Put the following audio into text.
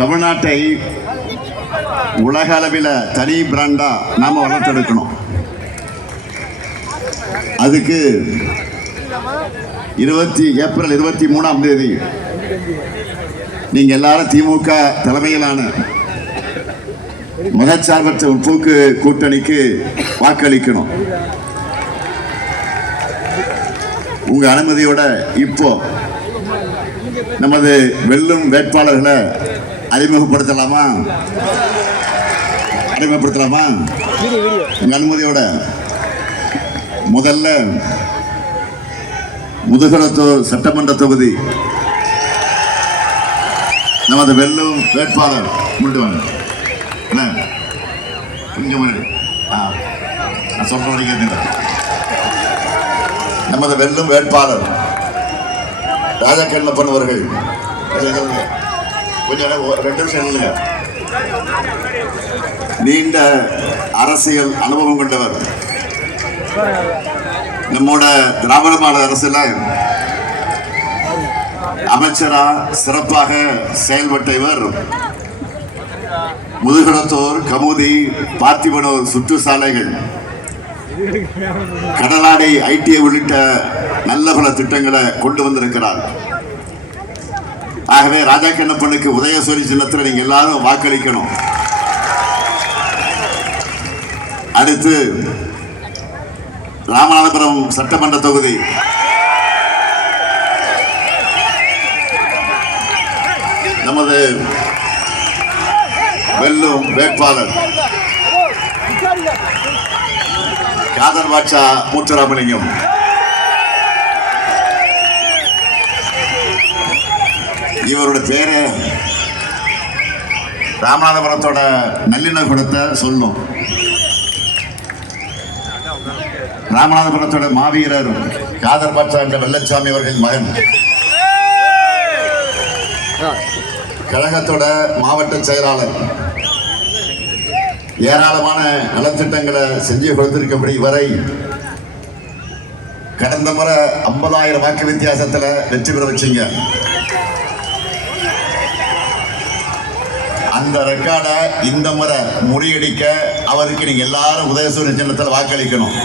தமிழ்நாட்டை உலக அளவில் தனி பிராண்டா நாம வளர்த்தெடுக்கணும். அதுக்கு ஏப்ரல் 23 நீங்க எல்லாரும் திமுக தலைமையிலான மதச்சார்பற்ற முற்போக்கு கூட்டணிக்கு வாக்களிக்கணும். உங்க அனுமதியோட இப்போ நமது வெல்லும் வேட்பாளர்களை அறிமுகப்படுத்தலாமா? உங்க அனுமதியோட முதல்ல முதுகுளத்தூர் சட்டமன்ற தொகுதி நமது வெல்லும் வேட்பாளர் நமது வெல்லும் வேட்பாளர் ராஜகண்ணப்பன் அவர்கள் கொஞ்சம் 2 நிமிஷம் இல்லைங்க. நீண்ட அரசியல் அனுபவம் கொண்டவர். நம்மோட திராவிட மாடல் அரசுல அமைச்சரா சிறப்பாக செயல்பட்ட இவர் முதுகுளத்தூர், கமுதி, பார்த்திபனூர் சுற்றுச்சாலைகள், கடலாடை, ஐடிஐ உள்ளிட்ட நல்ல பல திட்டங்களை கொண்டு வந்திருக்கிறார். ஆகவே ராஜகண்ணப்பனுக்கு உதயசூரி சின்னத்தில் நீங்க எல்லாரும் வாக்களிக்கணும். அடுத்து ராமநாதபுரம் சட்டமன்ற தொகுதி நமது வெல்லும் வேட்பாளர் காதர் பாட்சா முத்துராமலிங்கம். இவருடைய பேரு ராமநாதபுரத்தோட நல்லிணக்கத்தை சொல்லும். ராமநாதபுரத்தோட மாவீரர் காதர் பாட்சா என்ற வெள்ளச்சாமி அவர்கள் மகன். கழகத்தோட மாவட்ட செயலாளர். ஏராளமான நலத்திட்டங்களை செஞ்சு கொடுத்திருக்கபடி வரை கடந்த முறை 50,000 வாக்கு வித்தியாசத்தில் வெற்றி பெற வச்சீங்க. அந்த ரெக்கார்டை இந்த முறை முறியடிக்க அவருக்கு நீங்க எல்லாரும் உதயசூரிய சின்னத்தில் வாக்களிக்கணும்.